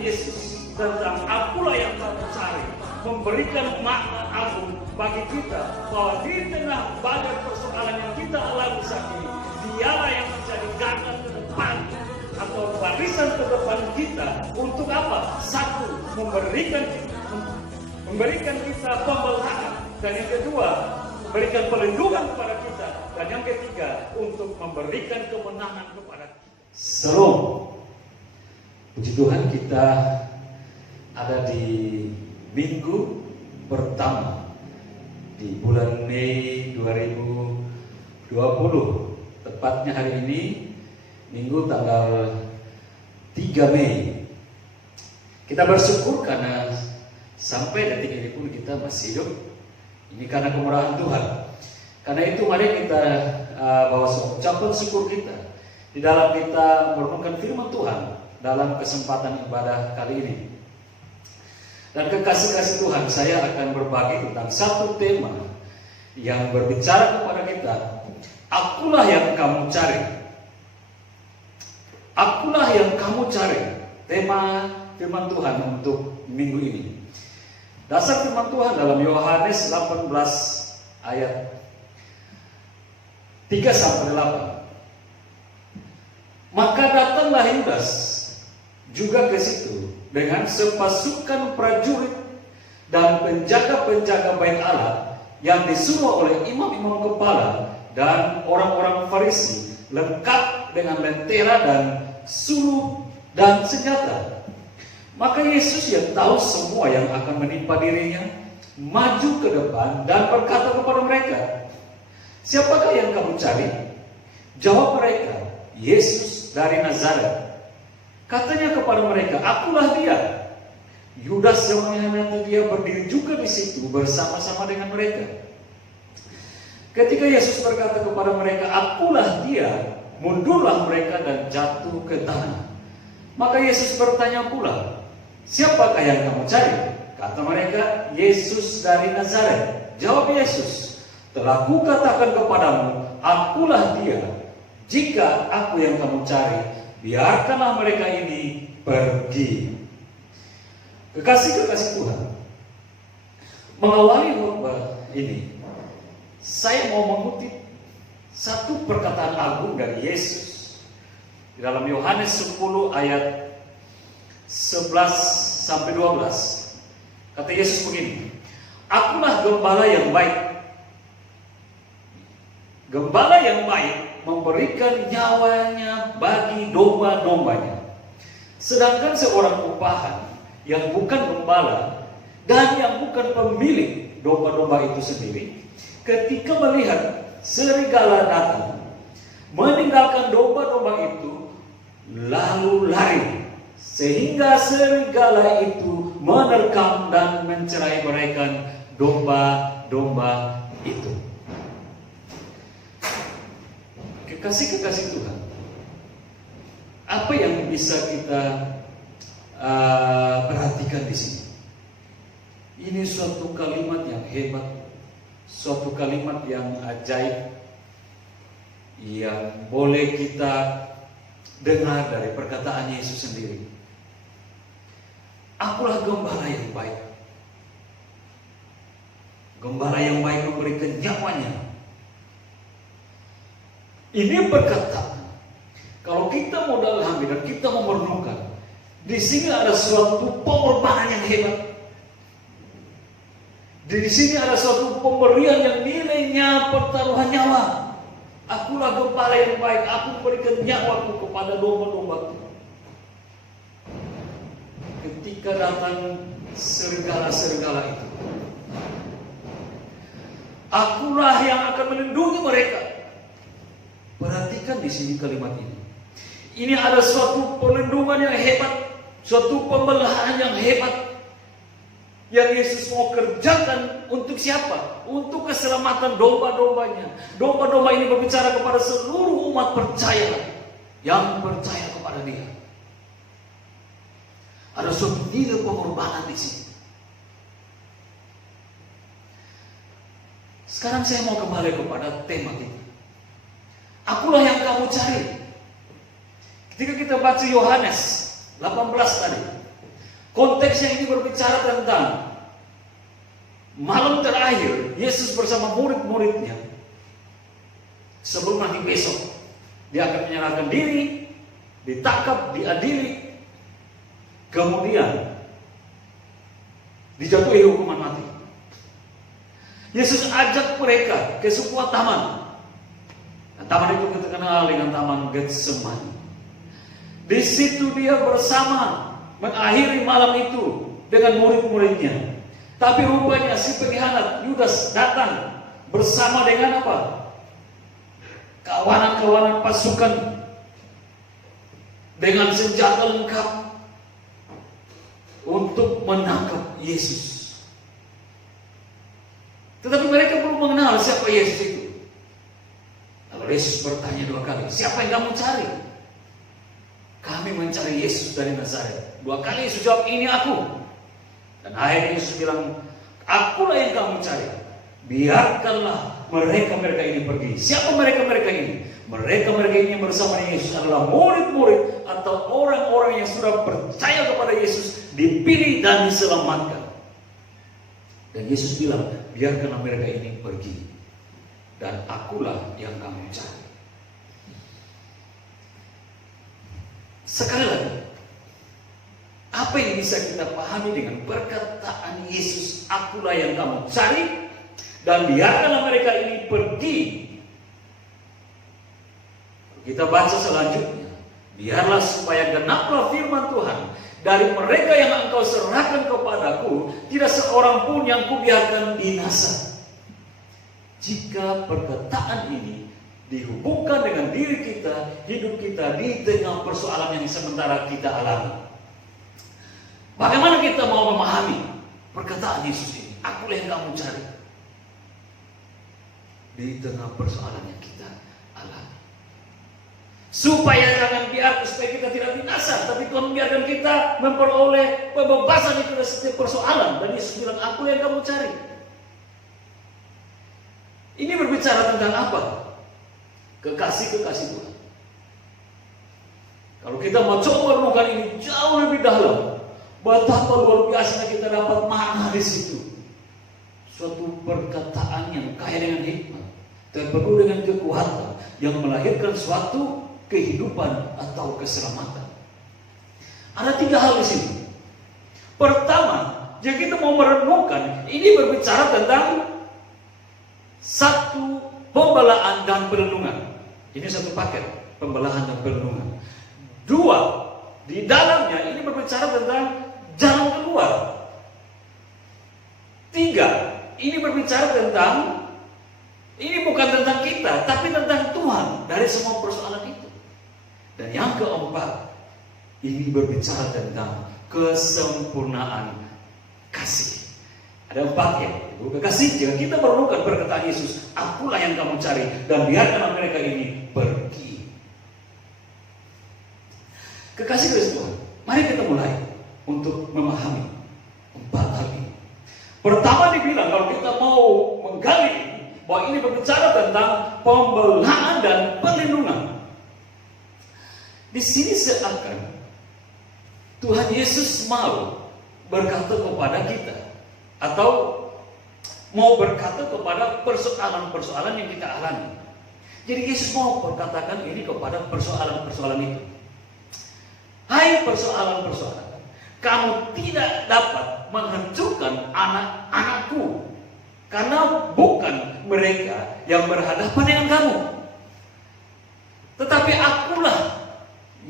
Yesus tentang akulah yang kamu cari, memberikan makna agung bagi kita bahwa di tengah banyak persoalan yang kita alami saat ini, dialah yang menjadi garda terdepan atau barisan terdepan kita untuk apa? Satu, memberikan kita pembelahan, dan yang kedua, memberikan perlindungan kepada kita, dan yang ketiga, untuk memberikan kemenangan kepada kita. Shalom. Puji Tuhan, kita ada di minggu pertama di bulan Mei 2020. Tepatnya hari ini minggu tanggal 3 Mei. Kita bersyukur karena sampai detik ini pun kita masih hidup. Ini karena kemurahan Tuhan. Karena itu mari kita bawa ucapan syukur kita di dalam kita merenungkan firman Tuhan dalam kesempatan ibadah kali ini. Dan kekasih-kasih Tuhan, saya akan berbagi tentang satu tema yang berbicara kepada kita. Akulah yang kamu cari. Akulah yang kamu cari. Tema firman Tuhan untuk minggu ini. Dasar firman Tuhan dalam Yohanes 18 ayat 3-8. Maka datanglah Yudas juga ke situ dengan sepasukan prajurit dan penjaga-penjaga bait Allah yang disuruh oleh imam-imam kepala dan orang-orang Farisi, lengkap dengan lentera dan suluh dan senjata. Maka Yesus yang tahu semua yang akan menimpa dirinya, maju ke depan dan berkata kepada mereka, "Siapakah yang kamu cari?" Jawab mereka, "Yesus dari Nazaret." Katanya kepada mereka, "Akulah dia." Yudas yang mengkhianati dia berdiri juga di situ bersama-sama dengan mereka. Ketika Yesus berkata kepada mereka, "Akulah dia," mundurlah mereka dan jatuh ke tanah. Maka Yesus bertanya pula, "Siapakah yang kamu cari?" Kata mereka, "Yesus dari Nazaret." Jawab Yesus, "Telah kukatakan kepadamu, akulah dia. Jika aku yang kamu cari, biarkanlah mereka ini pergi." Kekasih-kekasih Tuhan, mengawali khotbah ini, saya mau mengutip satu perkataan agung dari Yesus di dalam Yohanes 10 ayat 11-12. Kata Yesus begini, "Akulah gembala yang baik. Gembala yang baik memberikan nyawanya bagi domba-dombanya. Sedangkan seorang upahan yang bukan gembala dan yang bukan pemilik domba-domba itu sendiri, ketika melihat serigala datang, meninggalkan domba-domba itu lalu lari, sehingga serigala itu menerkam dan mencerai-beraikan domba-domba itu." Kekasih-kekasih Tuhan, apa yang bisa kita perhatikan di sini? Ini suatu kalimat yang hebat, suatu kalimat yang ajaib, yang boleh kita dengar dari perkataan Yesus sendiri. Akulah gembala yang baik. Gembala yang baik memberikan nyawanya. Ini perkataan, kalau kita mau dalami dan kita mau merenungkan, di sini ada suatu pengorbanan yang hebat. Di sini ada suatu pemberian yang nilainya pertaruhan nyawa. Akulah gembala yang baik, aku memberikan nyawaku kepada domba-dombaku. Ketika datang serigala-serigala itu, akulah yang akan melindungi mereka. Perhatikan di sini kalimat ini. Ini ada suatu perlindungan yang hebat, suatu pembelahan yang hebat yang Yesus mau kerjakan untuk siapa? Untuk keselamatan domba-dombanya. Domba-domba ini berbicara kepada seluruh umat percaya yang percaya kepada Dia. Ada suatu nilai pengorbanan di sini. Sekarang saya mau kembali kepada tema kita. Akulah yang kamu cari. Ketika kita baca Yohanes 18 tadi, Konteksnya ini berbicara tentang malam terakhir Yesus bersama murid-muridnya. Sebelum nanti besok dia akan menyerahkan diri, ditangkap, diadili, kemudian dijatuhi hukuman mati. Yesus ajak mereka ke sebuah taman. Nah, taman itu kita kenal dengan Taman Getsemani. Di situ dia bersama mengakhiri malam itu dengan murid-muridnya. Tapi rupanya si pengkhianat Yudas datang bersama dengan apa? Kawanan-kawanan pasukan dengan senjata lengkap untuk menangkap Yesus. Tetapi mereka belum mengenal siapa Yesus itu. Lalu Yesus bertanya 2 kali, siapa yang kamu cari? Kami mencari Yesus dari Nazaret. 2 kali Yesus jawab, ini aku. Dan akhirnya Yesus bilang, akulah yang kamu cari. Biarkanlah mereka-mereka ini pergi. Siapa mereka-mereka ini? Mereka-mereka ini yang bersama Yesus adalah murid-murid atau orang-orang yang sudah percaya kepada Yesus, dipilih dan diselamatkan. Dan Yesus bilang, biarkanlah mereka ini pergi. Dan akulah yang kamu cari. Sekali lagi, apa yang bisa kita pahami dengan perkataan Yesus, akulah yang kamu cari, dan biarkanlah mereka ini pergi. Kita baca selanjutnya, biarlah supaya genaplah firman Tuhan, dari mereka yang engkau serahkan kepadaku, tidak seorang pun yang kubiarkan binasa. Jika perkataan ini dihubungkan dengan diri kita, hidup kita di tengah persoalan yang sementara kita alami, bagaimana kita mau memahami perkataan Yesus ini? Akulah yang kamu cari. Di tengah persoalan yang kita alami, supaya supaya kita tidak binasa, tapi Tuhan biarkan kita memperoleh pembebasan itu dari setiap persoalan. Dan Yesus bilang, aku yang kamu cari. Ini berbicara tentang apa? Kekasih-kekasih Tuhan. Kalau kita mau coba merenungkan ini jauh lebih dalam, betapa luar biasa kita dapat makna di situ. Suatu perkataan yang kaya dengan hikmat, terpenuh dengan kekuatan, yang melahirkan suatu kehidupan atau keselamatan. Ada 3 hal di sini. Pertama, yang kita mau merenungkan, ini berbicara tentang satu pembelaan dan perlindungan. Ini satu paket, pembelaan dan perlindungan. 2, di dalamnya ini berbicara tentang jalan keluar. 3, ini berbicara tentang, ini bukan tentang kita, tapi tentang Tuhan dari semua persoalan itu. Dan yang keempat, ini berbicara tentang kesempurnaan kasih. Ada 4 ya, kekasih. Jika kita merenungkan perkataan Yesus, akulah yang kamu cari, dan biarkanlah mereka ini pergi. Kekasih dari Tuhan. Mari kita mulai untuk memahami 4 hal ini. Pertama dibilang, kalau kita mau menggali ini, bahwa ini berbicara tentang pembelaan dan perlindungan. Di sini seakan Tuhan Yesus mau berkata kepada kita, atau mau berkata kepada persoalan-persoalan yang kita alami. Jadi Yesus mau berkatakan ini kepada persoalan-persoalan itu. Hai persoalan-persoalan, kamu tidak dapat menghancurkan anak-anakku, karena bukan mereka yang berhadapan dengan kamu, tetapi akulah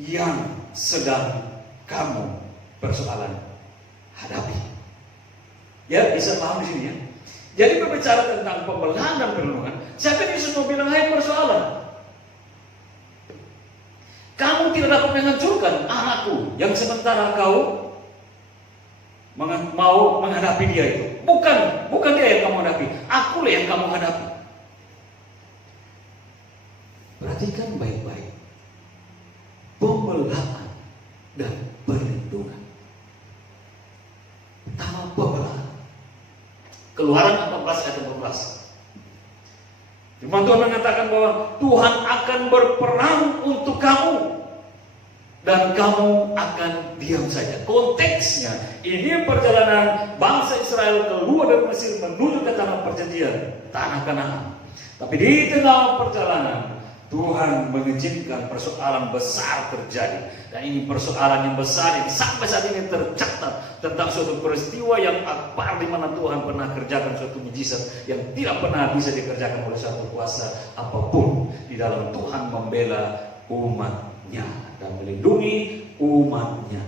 yang sedang kamu persoalan hadapi. Ya, bisa paham di sini ya. Jadi berbicara tentang pembelaan dan perlindungan. Siapa yang Yesus mau bilang, hai persoalan, kamu tidak dapat menghancurkan anakku yang sementara kau mau menghadapi dia itu. Bukan dia yang kamu hadapi, akulah yang kamu hadapi. Perhatikan baik-baik. Pembelaan dan perlindungan. Pertama, pembelaan. Keluaran 14 ayat 14. Firman Tuhan mengatakan bahwa Tuhan akan berperang untuk kamu. dan kamu akan diam saja. Konteksnya, ini perjalanan bangsa Israel keluar dari Mesir menuju ke tanah perjanjian, tanah Kanaan. Tapi di tengah perjalanan, Tuhan mengizinkan persoalan besar terjadi. Dan ini persoalan yang besar yang sampai saat ini tercatat tentang suatu peristiwa yang akbar di mana Tuhan pernah kerjakan suatu mujizat yang tidak pernah bisa dikerjakan oleh satu kuasa apapun di dalam Tuhan membela umatnya dan melindungi umatnya.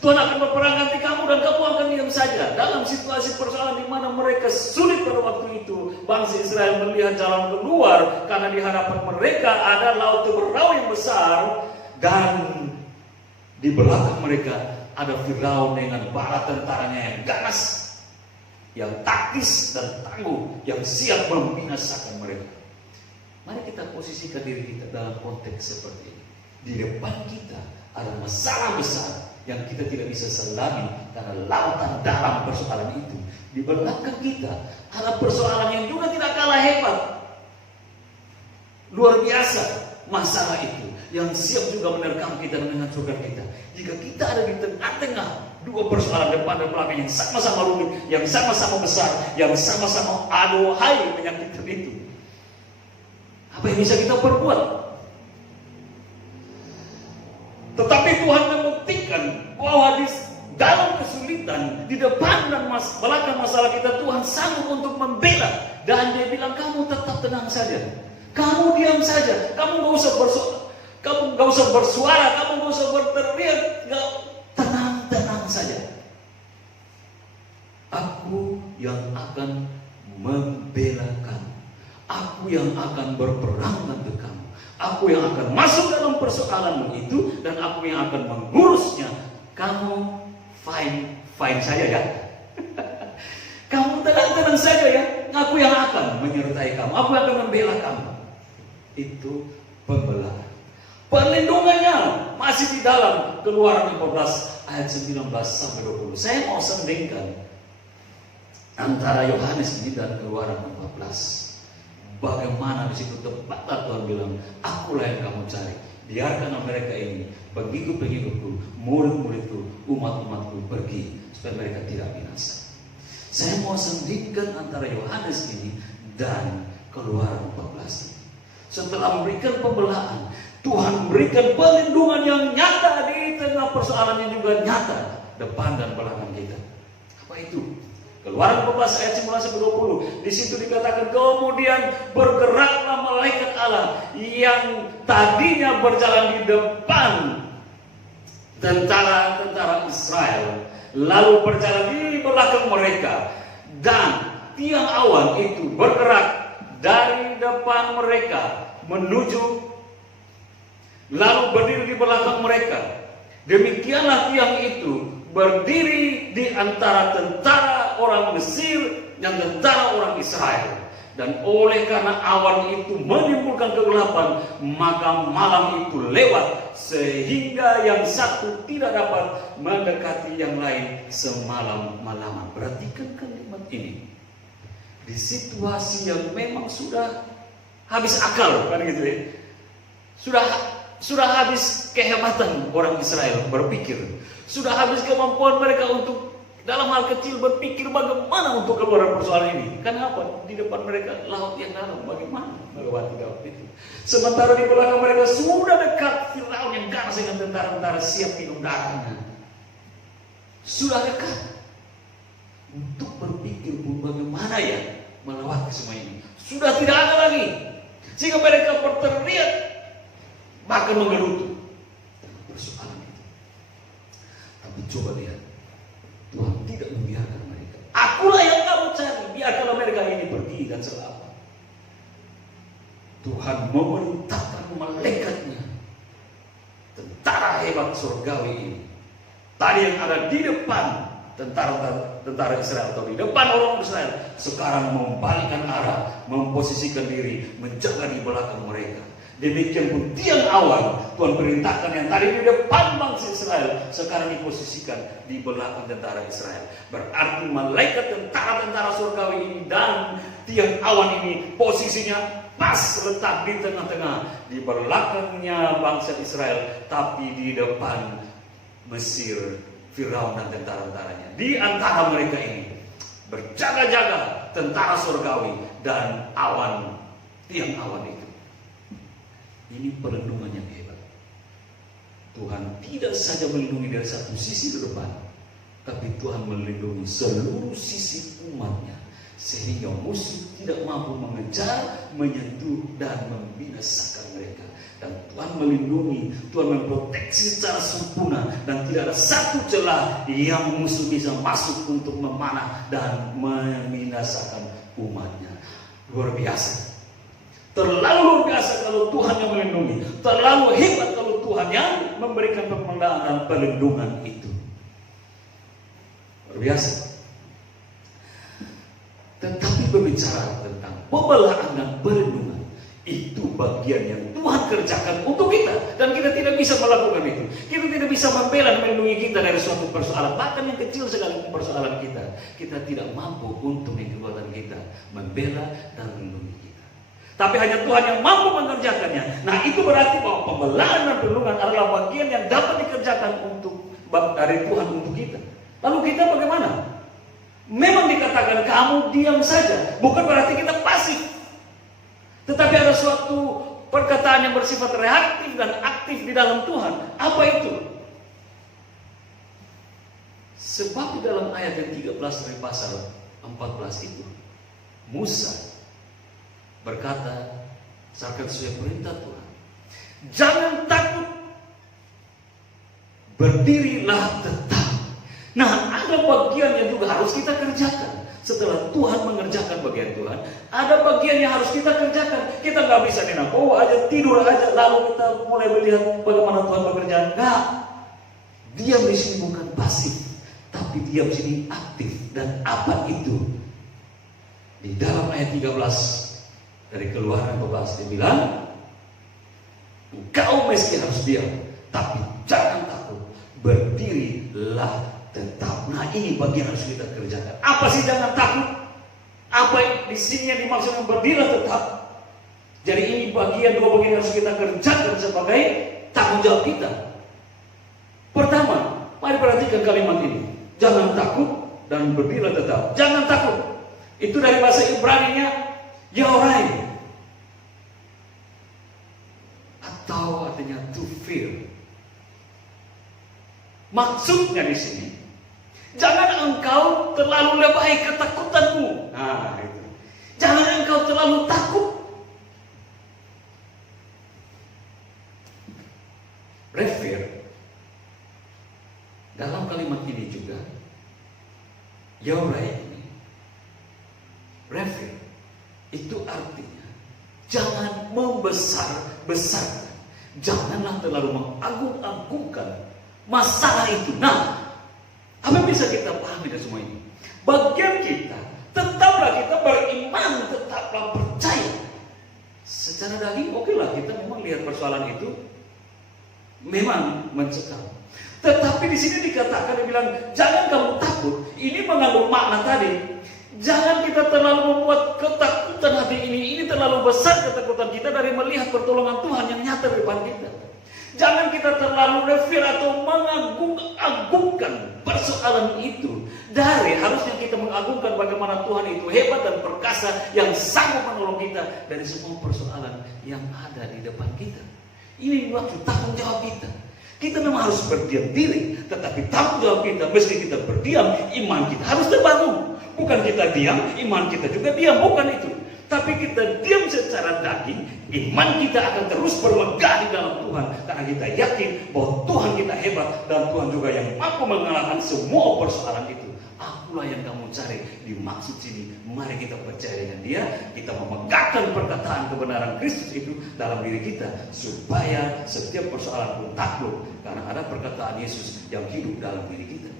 Tuhan akan berperang ganti kamu dan kamu akan diam saja. Dalam situasi persoalan di mana mereka sulit pada waktu itu, bangsa Israel melihat jalan keluar karena di hadapan mereka ada laut Teberau yang besar dan di belakang mereka ada Firaun dengan bala tentaranya yang ganas, yang taktis dan tangguh, yang siap membinasakan mereka. Mari kita posisikan diri kita dalam konteks seperti ini. Di depan kita ada masalah besar yang kita tidak bisa selami karena lautan dalam persoalan itu. Di belakang kita ada persoalan yang juga tidak kalah hebat, luar biasa masalah itu yang siap juga menerkam kita dan menghancurkan kita. Jika kita ada di tengah-tengah dua persoalan depan dan belakang yang sama-sama rumit, yang sama-sama besar, yang sama-sama aduhai menyakitkan itu, apa yang bisa kita perbuat? Tetapi Tuhan membuktikan bahwa di dalam kesulitan, di depan dan belakang masalah kita, Tuhan sanggup untuk membela. Dan Dia bilang, kamu tetap tenang saja, kamu diam saja, kamu gak usah bersuara, kamu gak usah berteriak, tenang saja. Aku yang akan membela kamu, aku yang akan berperang untuk kamu. Aku yang akan masuk dalam persoalanmu itu dan aku yang akan mengurusnya. Kamu fine saja ya. Kamu tenang saja ya. Aku yang akan menyertai kamu. Aku yang akan membela kamu. Itu pembelaan. Perlindungannya masih di dalam Keluaran 14 ayat 19 sampai 20. Saya mau sandingkan antara Yohanes ini dan Keluaran 14. Bagaimana di situ tepat Tuhan bilang, akulah yang kamu cari. Biarkanlah mereka ini, pengikut-pengikutku, murid-muridku, umat-umatku pergi supaya mereka tidak binasa. Saya mau sandingkan antara Yohanes ini dan Keluaran 14. Setelah memberikan pembelaan, Tuhan memberikan perlindungan yang nyata di tengah persoalan yang juga nyata depan dan belakang kita. Apa itu? Keluaran 14 ayat 19 sampai 20. Di situ dikatakan, kemudian bergeraklah malaikat Allah yang tadinya berjalan di depan tentara-tentara Israel, lalu berjalan di belakang mereka, dan tiang awan itu bergerak dari depan mereka menuju, lalu berdiri di belakang mereka. Demikianlah tiang itu berdiri di antara tentara orang Mesir dan tentara orang Israel. Dan oleh karena awan itu menimbulkan kegelapan, maka malam itu lewat sehingga yang satu tidak dapat mendekati yang lain semalam-malaman. Perhatikan kalimat ini. Di situasi yang memang sudah habis akal, kan gitu ya. Sudah habis kehebatan orang Israel berpikir. Sudah habis kemampuan mereka untuk dalam hal kecil berpikir bagaimana untuk keluar dari persoalan ini. Kenapa? Di depan mereka laut yang dalam, bagaimana melewati laut itu. Sementara di belakang mereka sudah dekat Firaun yang ganas dengan tentara-tentara siap minum darahnya. Sudah dekat. Untuk berpikir pun bagaimana ya melewati semua ini. Sudah tidak ada lagi. Sehingga mereka berteriak, bahkan menggerutu persoalan itu. Tapi coba lihat, Tuhan tidak membiarkan mereka. Akulah yang kamu cari, biarkanlah mereka ini pergi dan selamat. Tuhan memerintahkan malaikatnya, tentara hebat surgawi ini, tadi yang ada di depan tentara Israel atau di depan orang Israel, sekarang membalikkan arah, memposisikan diri, menjaga di belakang mereka. Demikian pun tiang awan Tuhan perintahkan yang tadi di depan bangsa Israel, sekarang diposisikan di belakang tentara Israel. Berarti malaikat tentara-tentara surgawi ini dan tiang awan ini posisinya pas letak di tengah-tengah, di belakangnya bangsa Israel, tapi di depan Mesir, Firaun dan tentara-tentaranya. Di antara mereka ini berjaga-jaga tentara surgawi dan awan, tiang awan itu. Ini perlindungan yang hebat. Tuhan tidak saja melindungi dari satu sisi ke depan, tapi Tuhan melindungi seluruh sisi umatnya, sehingga musuh tidak mampu mengejar, menyentuh, dan membinasakan mereka. Dan Tuhan melindungi, Tuhan memproteksi secara sempurna, dan tidak ada satu celah yang musuh bisa masuk untuk memanah dan membinasakan umatnya. Luar biasa. Terlalu luar biasa kalau Tuhan yang melindungi, terlalu hebat kalau Tuhan yang memberikan pemelaan dan perlindungan itu. Luar biasa. Tetapi berbicara tentang pembelaan dan perlindungan, itu bagian yang Tuhan kerjakan untuk kita, dan kita tidak bisa melakukan itu. Kita tidak bisa membela dan melindungi kita dari suatu persoalan, bahkan yang kecil sekali persoalan kita. Kita tidak mampu untuk kekuatan kita membela dan melindungi kita. Tapi hanya Tuhan yang mampu mengerjakannya. Nah, itu berarti bahwa pembelaan dan perlindungan adalah bagian yang dapat dikerjakan dari Tuhan untuk kita. Lalu kita bagaimana? Memang dikatakan kamu diam saja, bukan berarti kita pasif. Tetapi ada suatu perkataan yang bersifat reaktif dan aktif di dalam Tuhan. Apa itu? Sebab di dalam ayat yang 13 dari pasal 14 itu, Musa berkata, seakan sesuai perintah Tuhan, jangan takut, berdirilah tetap. Nah, ada bagian yang juga harus kita kerjakan. Setelah Tuhan mengerjakan bagian Tuhan, ada bagian yang harus kita kerjakan. Kita nggak bisa aja, tidur aja, lalu kita mulai melihat bagaimana Tuhan bekerja. Enggak. Diam di sini bukan pasif, tapi diam di sini aktif. Dan apa itu? Di dalam ayat 13 dari Keluaran 12 dia bilang, engkau meski harus diam, tapi jangan takut, berdirilah tetap. Nah, ini bagian harus kita kerjakan. Apa sih jangan takut? Apa di sini yang dimaksud berdirilah tetap? Jadi ini bagian, dua bagian harus kita kerjakan sebagai tanggung jawab kita. Pertama, mari perhatikan kalimat ini. Jangan takut dan berdirilah tetap. Jangan takut. Itu dari bahasa Ibrani-nya Yaorai. Atau artinya to fear. Maksudnya di sini, jangan engkau terlalu lebay ketakutanmu. Nah, itu. Jangan engkau terlalu takut. Refer. Dalam kalimat ini juga, Yaorai ini, refer, itu artinya jangan membesar-besarkan. Janganlah terlalu mengagung-agungkan masalah itu. Nah, apa yang bisa kita pahami dari semua ini? Bagian kita, tetaplah kita beriman, tetaplah percaya. Secara daging, okelah kita memang lihat persoalan itu memang mencekam. Tetapi di sini dikatakan, dia bilang, jangan kamu takut. Ini mengandung makna tadi. Jangan kita terlalu membuat ketakutan hati ini. Ini terlalu besar ketakutan kita dari melihat pertolongan Tuhan yang nyata di depan kita. Jangan kita terlalu refer atau mengagung-agungkan persoalan itu. Dari harusnya kita mengagungkan bagaimana Tuhan itu hebat dan perkasa yang sanggup menolong kita dari semua persoalan yang ada di depan kita. Ini maksud tanggung jawab kita. Kita memang harus berdiam diri, tetapi tanggung jawab kita, meski kita berdiam, iman kita harus terbangun. Bukan kita diam, iman kita juga diam, bukan itu. Tapi kita diam secara daging, iman kita akan terus bermegah di dalam Tuhan. Karena kita yakin bahwa Tuhan kita hebat, dan Tuhan juga yang mampu mengalahkan semua persoalan itu. Akulah yang kamu cari. Dimaksud sini, mari kita percaya dengan Dia. Kita memegahkan perkataan kebenaran Kristus itu dalam diri kita, supaya setiap persoalan pun takluk, karena ada perkataan Yesus yang hidup dalam diri kita.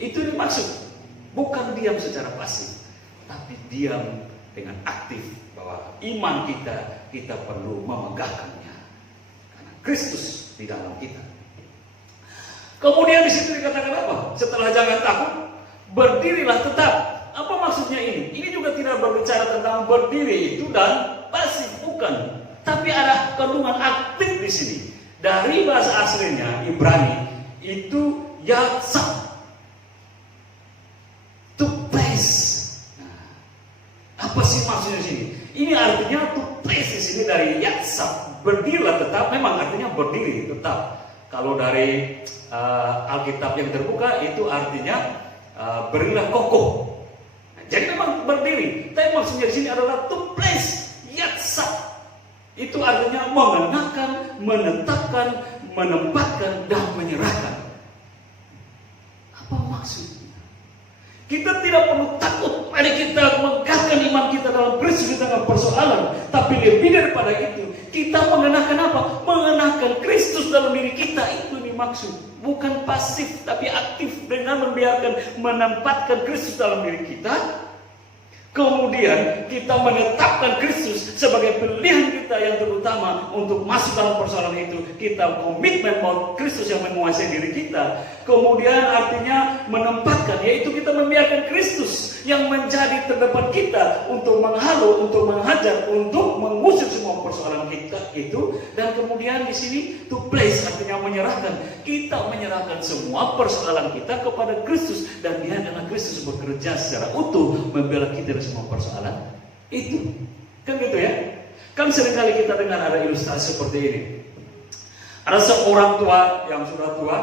Itu dimaksud. Bukan diam secara pasif, tapi diam dengan aktif, bahwa iman kita perlu memegahkannya karena Kristus di dalam kita. Kemudian di situ dikatakan apa? Setelah jangan takut, berdirilah tetap. Apa maksudnya ini? Ini juga tidak berbicara tentang berdiri itu dan pasif, bukan. Tapi ada kandungan aktif di sini. Dari bahasa aslinya Ibrani itu yatsab, to place. Nah, apa sih maksudnya sini? Ini artinya to place di sini dari yatsab, berdirilah tetap. Memang artinya berdiri tetap. Kalau dari Alkitab yang terbuka itu artinya berilah kokoh. Nah, jadi memang berdiri. Tapi maksudnya di sini adalah to place, yatsab. Itu artinya mengenakan, menetapkan, menempatkan, dan menyerahkan. Apa maksudnya? Kita tidak perlu takut. Mari kita megahkan iman kita dalam Kristus di tengah persoalan. Tapi lebih daripada itu, kita mengenakan apa? Mengenakan Kristus dalam diri kita. Itu dimaksud. Bukan pasif, tapi aktif dengan membiarkan, menempatkan Kristus dalam diri kita. Kemudian kita menetapkan Kristus sebagai pilihan kita yang terutama untuk masuk dalam persoalan itu. Kita komitmen bahwa Kristus yang menguasai diri kita. Kemudian artinya menempatkan, yaitu kita membiarkan Kristus yang menjadi terdepan kita untuk menghalau, untuk menghajar, untuk mengusir semua persoalan kita itu. Dan kemudian di sini to place artinya menyerahkan. Kita menyerahkan semua persoalan kita kepada Kristus, dan biarkanlah Kristus bekerja secara utuh membela kita dari semua persoalan itu. Kan gitu ya? Kan seringkali kita dengar ada ilustrasi seperti ini. Ada seorang tua yang sudah tua,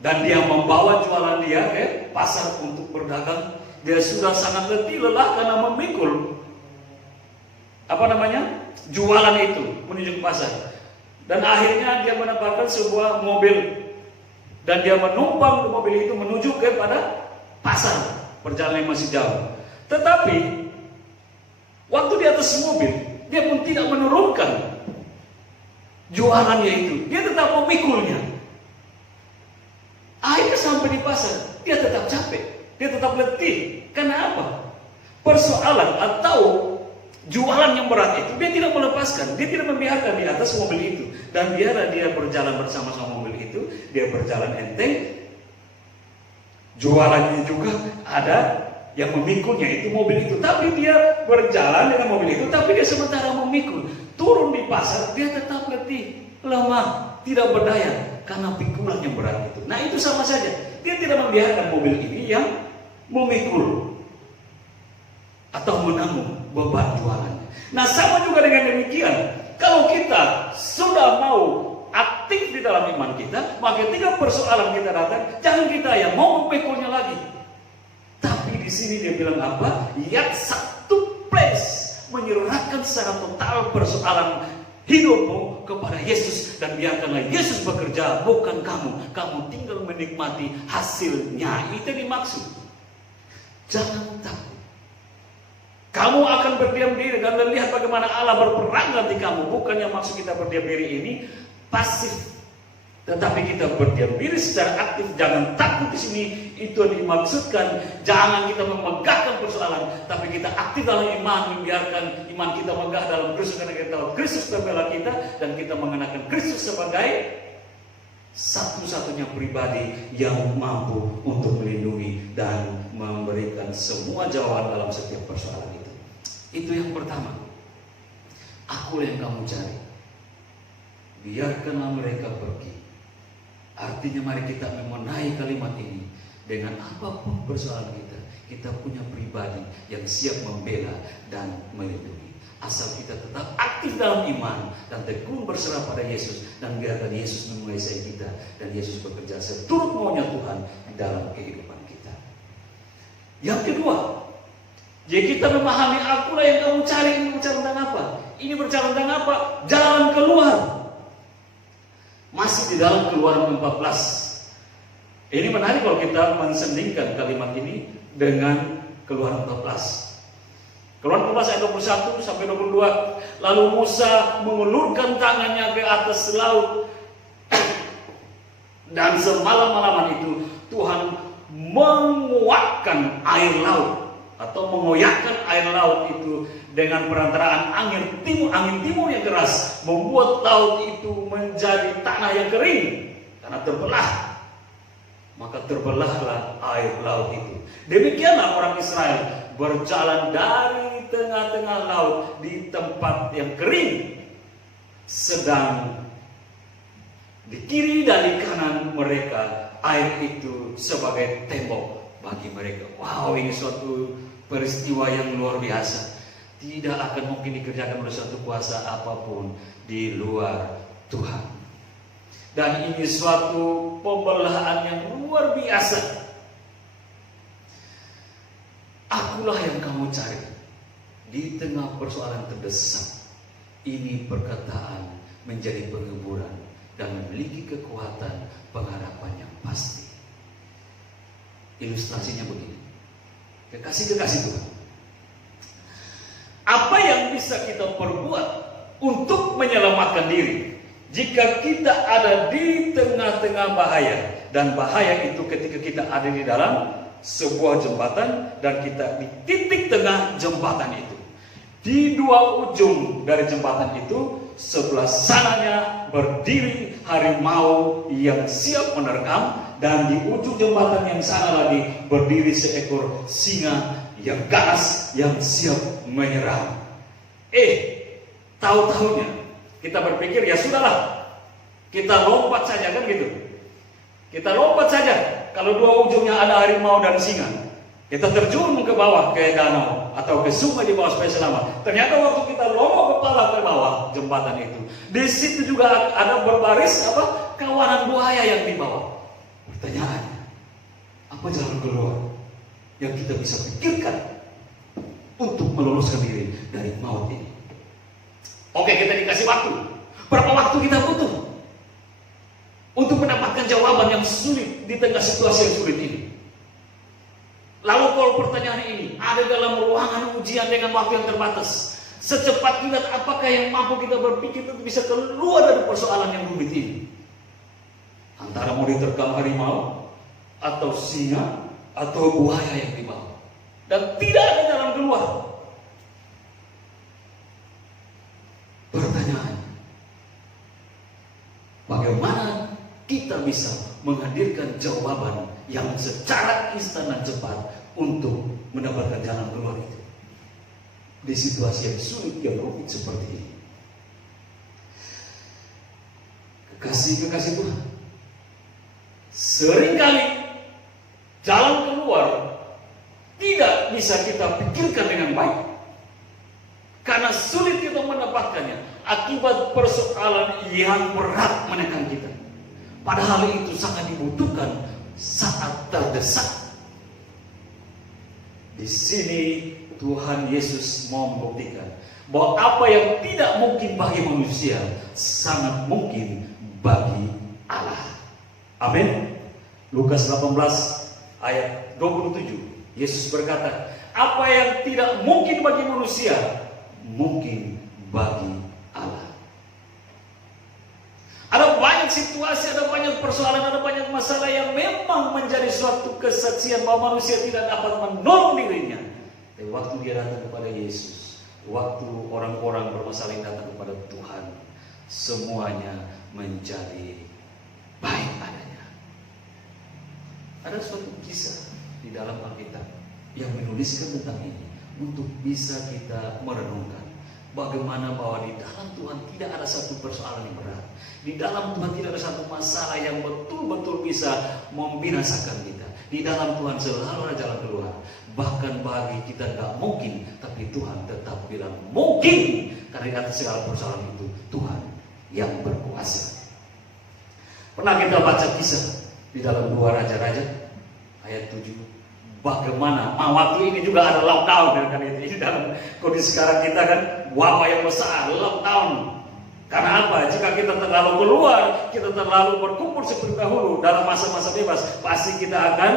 dan dia membawa jualan dia ke pasar untuk berdagang. Dia sudah sangat letih, lelah karena memikul jualan itu menuju ke pasar. Dan akhirnya dia mendapatkan sebuah mobil, dan dia menumpang mobil itu menuju kepada pasar. Perjalanan yang masih jauh. Tetapi waktu di atas mobil, dia pun tidak menurunkan jualannya itu. Dia tetap memikulnya. Akhirnya sampai di pasar, dia tetap capek, dia tetap letih. Karena apa? Persoalan atau jualan yang berat itu dia tidak melepaskan, dia tidak membiarkan di atas mobil itu. Dan biarlah dia berjalan bersama-sama mobil itu, dia berjalan enteng. Jualannya juga ada yang memikulnya itu mobil itu. Tapi dia berjalan dengan mobil itu, tapi dia sementara memikul. Turun di pasar, dia tetap letih, lemah, tidak berdaya karena pikulan yang berat itu. Nah itu sama saja. Dia tidak membiarkan mobil ini yang memikul atau menanggung beban jualannya. Nah sama juga dengan demikian. Kalau kita sudah mau aktif di dalam iman kita, maka ketika persoalan kita datang, jangan kita yang mau memikulnya lagi. Tapi di sini dia bilang apa? Yatsab, to place, menyerahkan secara total persoalan hidupmu kepada Yesus, dan biarkanlah Yesus bekerja, bukan kamu. Kamu tinggal menikmati hasilnya. Itu dimaksud. Jangan takut. Kamu akan berdiam diri dan melihat bagaimana Allah berperang ganti kamu. Bukan yang maksud kita berdiam diri ini pasif, tetapi kita berdiam diri secara aktif. Jangan takut di sini. Itu dimaksudkan. Jangan kita memegahkan persoalan, tapi kita aktif dalam iman, membiarkan iman kita megah dalam Kristus, karena kita tahu Kristus membela kita, dan kita mengenakan Kristus sebagai satu-satunya pribadi yang mampu untuk melindungi dan memberikan semua jawaban dalam setiap persoalan itu. Itu yang pertama. Aku yang kamu cari, biarkanlah mereka pergi. Artinya mari kita memenai kalimat ini. Dengan apapun persoalan kita, kita punya pribadi yang siap membela dan melindungi. Asal kita tetap aktif dalam iman dan tekun berserah pada Yesus, dan biarkan Yesus menguasai kita, dan Yesus bekerja seturut maunya Tuhan di dalam kehidupan kita. Yang kedua, jika kita memahami akulah yang kamu cari, ini bicara tentang apa? Ini bicara tentang apa? Jalan keluar. Masih di dalam Keluaran 14. Ini menarik kalau kita mensandingkan kalimat ini dengan Keluaran 14. Keluaran 14 ayat 21 sampai 22. Lalu Musa mengulurkan tangannya ke atas laut, dan semalam-malaman itu Tuhan menguatkan air laut, atau mengoyakkan air laut itu dengan perantaraan angin timur yang keras, membuat laut itu menjadi tanah yang kering karena terbelah. Maka terbelahlah air laut itu. Demikianlah orang Israel berjalan dari tengah-tengah laut, di tempat yang kering, sedang di kiri dan di kanan mereka air itu sebagai tembok bagi mereka. Wow, ini suatu peristiwa yang luar biasa. Tidak akan mungkin dikerjakan oleh suatu kuasa apapun di luar Tuhan. Dan ini suatu pembelahan yang luar biasa. Akulah yang kamu cari di tengah persoalan terdesak. Ini perkataan menjadi penghiburan dan memiliki kekuatan pengharapan yang pasti. Ilustrasinya begini. Kekasih-kekasih Tuhan. Apa yang bisa kita perbuat untuk menyelamatkan diri jika kita ada di tengah-tengah bahaya? Dan bahaya itu ketika kita ada di dalam sebuah jembatan dan kita di titik tengah jembatan itu. Di dua ujung dari jembatan itu, sebelah sananya berdiri harimau yang siap menerkam, dan di ujung jembatan yang sana lagi berdiri seekor singa yang ganas yang siap menyerang. Tahu-tahunya kita berpikir ya sudahlah, kita lompat saja, kan gitu. Kita lompat saja. Kalau dua ujungnya ada harimau dan singa, kita terjun ke bawah, ke danau atau ke sungai di bawah supaya selamat. Ternyata waktu kita lompat kepala ke bawah jembatan itu, di situ juga ada berbaris kawanan buaya yang di bawah. Pertanyaannya, apa jalan keluar yang kita bisa pikirkan untuk meloloskan diri dari maut ini? Oke, kita dikasih waktu. Berapa waktu kita butuh untuk mendapatkan jawaban yang sulit di tengah situasi yang sulit ini? Lalu kalau pertanyaan ini ada dalam ruangan ujian dengan waktu yang terbatas, secepat kilat apakah yang mampu kita berpikir untuk bisa keluar dari persoalan yang rumit ini? Antara mau diterkam harimau, atau singa, atau buaya yang di bawah, dan tidak ada jalan keluar. Pertanyaannya, bagaimana kita bisa menghadirkan jawaban yang secara instan dan cepat untuk mendapatkan jalan keluar itu di situasi yang sulit, yang rumit seperti ini? Kekasih-kekasih Tuhan, seringkali jalan keluar tidak bisa kita pikirkan dengan baik karena sulit kita mendapatkannya akibat persoalan yang berat menekan kita. Padahal itu sangat dibutuhkan saat terdesak. Di sini Tuhan Yesus mau membuktikan bahwa apa yang tidak mungkin bagi manusia sangat mungkin bagi Allah. Amin. Lukas 18 ayat 27, Yesus berkata, apa yang tidak mungkin bagi manusia mungkin bagi Allah. Ada banyak situasi, ada banyak persoalan, ada banyak masalah yang memang menjadi suatu kesaksian bahwa manusia tidak dapat menolong dirinya. Tapi waktu dia datang kepada Yesus, waktu orang-orang bermasalah yang datang kepada Tuhan, semuanya menjadi baik adanya. Ada suatu kisah di dalam Alkitab yang menuliskan tentang ini untuk bisa kita merenungkan bagaimana bahwa di dalam Tuhan tidak ada satu persoalan yang berat. Di dalam Tuhan tidak ada satu masalah yang betul-betul bisa membinasakan kita. Di dalam Tuhan selalu ada jalan keluar. Bahkan bagi kita tidak mungkin, tapi Tuhan tetap bilang mungkin. Karena di atas segala persoalan itu Tuhan yang berkuasa. Pernah kita baca kisah di dalam 2 Raja-Raja ayat 7. Bagaimana waktu ini juga ada lockdown kan itu. Ini dalam kondisi sekarang kita kan wabah yang besar, lockdown. Karena apa? Jika kita terlalu keluar, kita terlalu berkumpul seperti dahulu dalam masa-masa bebas, pasti kita akan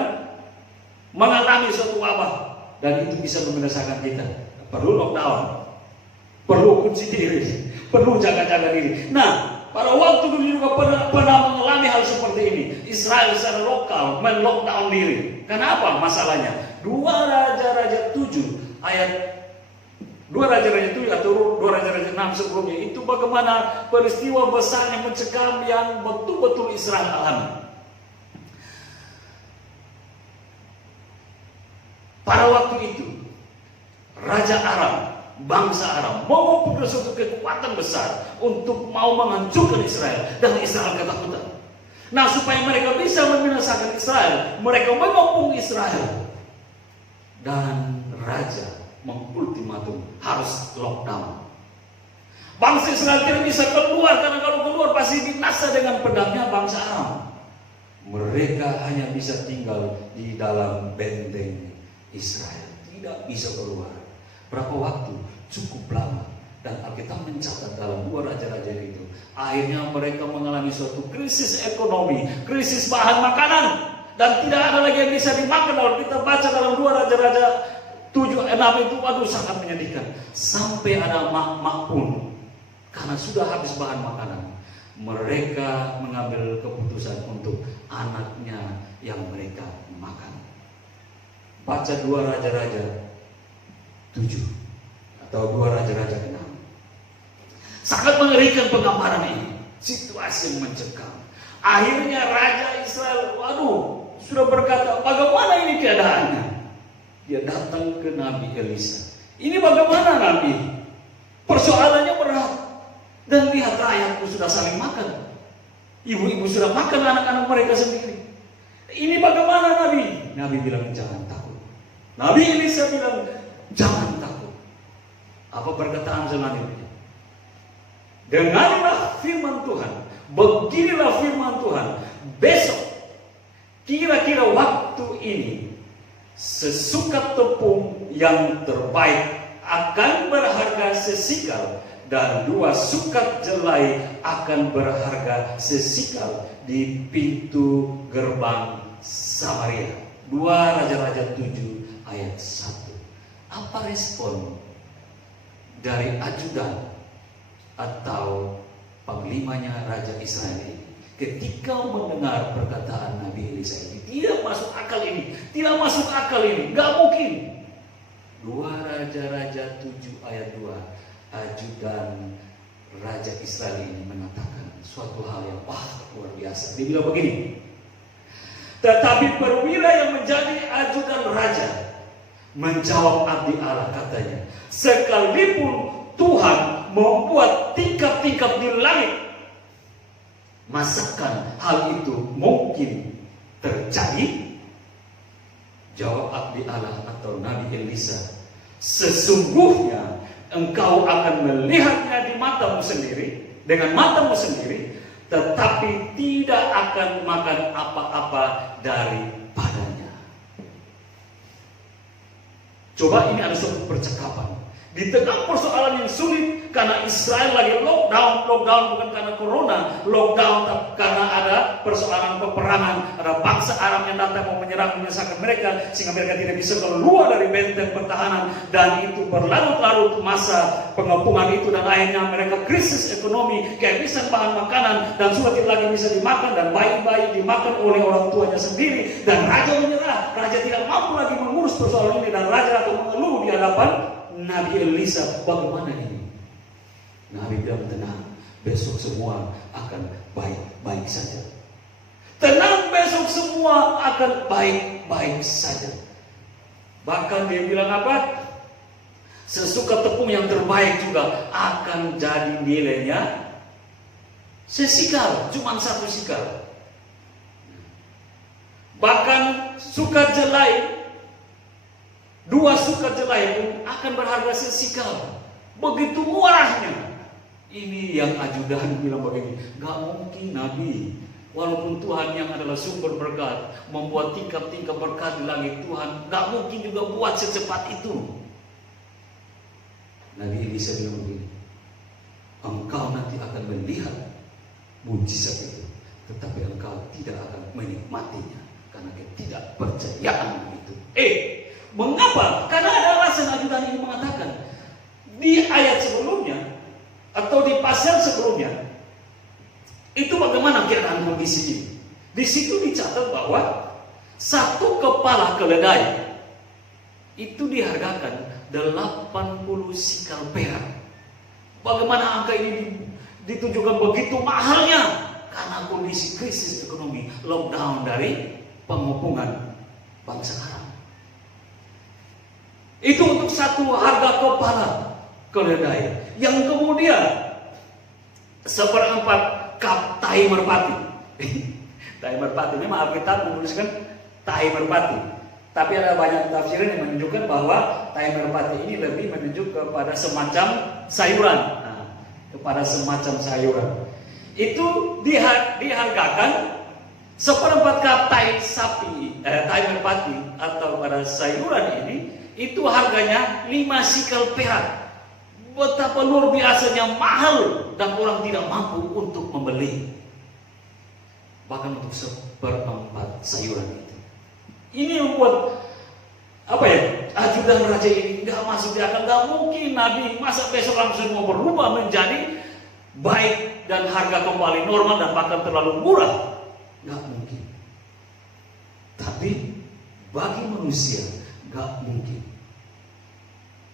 mengalami suatu wabah dan itu bisa membinasakan kita. Perlu lockdown, perlu kunci diri, perlu jaga-jaga diri. Nah, pada waktu dulu juga pernah mengalami hal seperti ini. Israel secara lokal men-lockdown diri. Kenapa masalahnya? 2 Raja-Raja 7 ayat 2 Raja-Raja 7 atau 2 Raja-Raja 6 sebelumnya itu bagaimana peristiwa besar yang mencekam yang betul-betul Israel alami. Pada waktu itu Raja Aram, bangsa Aram mengumpulkan suatu kekuatan besar untuk mau menghancurkan Israel, dan Israel ketakutan. Nah, supaya mereka bisa membinasakan Israel, mereka mengepung Israel, dan raja mengultimatum harus lockdown. Bangsa Israel tidak bisa keluar, karena kalau keluar pasti binasa dengan pedangnya bangsa Aram. Mereka hanya bisa tinggal di dalam benteng Israel, tidak bisa keluar. Berapa waktu? Cukup lama. Dan Alkitab mencatat dalam 2 raja-raja itu, akhirnya mereka mengalami suatu krisis ekonomi, krisis bahan makanan, dan tidak ada lagi yang bisa dimakan. Kalau kita baca dalam 2 raja-raja 7-6 itu, waduh, sangat menyedihkan. Sampai ada mak-mak pun, karena sudah habis bahan makanan, mereka mengambil keputusan untuk anaknya yang mereka makan. Baca 2 raja-raja 7 atau 2 raja-raja 6. Sangat mengerikan penggambaran ini. Situasi yang mencekam. Akhirnya Raja Israel, waduh, sudah berkata, bagaimana ini keadaannya? Dia datang ke Nabi Elisa. Ini bagaimana Nabi? Persoalannya berat. Dan lihat rakyatku sudah saling makan. Ibu-ibu sudah makan anak-anak mereka sendiri. Ini bagaimana Nabi? Nabi bilang, jangan takut. Nabi Elisa bilang, jangan takut. Apa perkataan selanjutnya? Dengarlah firman Tuhan. Beginilah firman Tuhan. Besok, kira-kira waktu ini, sesukat tepung yang terbaik akan berharga sesikal, dan 2 sukat jelai akan berharga sesikal di pintu gerbang Samaria. 2 Raja-Raja 7 ayat 1. Apa respon dari ajudan atau panglimanya Raja Israel ini ketika mendengar perkataan Nabi Elisa ini? Tidak masuk akal ini, tidak masuk akal ini, gak mungkin. 2 Raja-Raja 7 ayat 2, ajudan Raja Israel ini mengatakan suatu hal yang luar biasa. Dia bilang begini, tetapi perwira yang menjadi ajudan raja menjawab abdi Allah, katanya, sekalipun Tuhan membuat tingkap-tingkap di langit, masakan hal itu mungkin terjadi? Jawab abdi Allah atau Nabi Elisa, sesungguhnya engkau akan melihatnya di matamu sendiri, dengan matamu sendiri, tetapi tidak akan makan apa-apa daripadanya. Coba, ini ada suatu percakapan di tengah persoalan yang sulit, karena Israel lagi lockdown bukan karena corona, lockdown karena ada persoalan peperangan, ada bangsa Aram yang datang mau menyerang, menyesatkan mereka, sehingga mereka tidak bisa keluar dari benteng pertahanan, dan itu berlarut-larut masa pengepungan itu, dan akhirnya mereka krisis ekonomi, kehabisan bahan makanan, dan sudah tidak lagi bisa dimakan, dan bayi-bayi dimakan oleh orang tuanya sendiri, dan raja menyerah, raja tidak mampu lagi mengurus persoalan ini, dan raja akan mengeluh di hadapan Nabi Elisa, bagaimana ini? Nabi bilang, tenang, besok semua akan baik-baik saja. Tenang, besok semua akan baik-baik saja. Bahkan dia bilang apa? Sesukat tepung yang terbaik juga akan jadi nilainya sesikal, cuma 1 sikal. Bahkan sukat jelai, 2 sukat jelai pun akan berharga sesikal. Begitu murahnya. Ini yang ajudan bilang begini, gak mungkin Nabi, walaupun Tuhan yang adalah sumber berkat, membuat tingkap-tingkap berkat di langit, Tuhan gak mungkin juga buat secepat itu. Nabi Elisa bilang begini, engkau nanti akan melihat mujizat itu, tetapi engkau tidak akan menikmatinya karena ketidakpercayaan itu. Mengapa? Karena ada alasan ajudan ini mengatakan. Di ayat sebelumnya atau di pasal sebelumnya itu bagaimana keadaan kondisi ini? Di situ dicatat bahwa 1 kepala keledai itu dihargakan 80 sikal perak. Bagaimana angka ini ditunjukkan begitu mahalnya? Karena kondisi krisis ekonomi, lockdown dari pengepungan bangsa Arab. Itu untuk satu harga kepala keledai yang kemudian seperempat kap tahi merpati. Tahi merpati, memang Alkitab menuliskan tahi merpati, tapi ada banyak tafsiran yang menunjukkan bahwa tahi merpati ini lebih menunjuk kepada semacam sayuran. Nah, kepada semacam sayuran itu dihargakan seperempat kap tahi merpati atau pada sayuran ini itu harganya 5 sikel perak. Betapa luar biasanya mahal dan orang tidak mampu untuk membeli. Bahkan untuk seperempat sayuran itu. Ini membuat ajudan raja ini nggak masuk di akal. Nggak mungkin Nabi masa besok langsung mau berubah menjadi baik dan harga kembali normal dan bahkan terlalu murah. Nggak mungkin. Tapi bagi manusia nggak mungkin.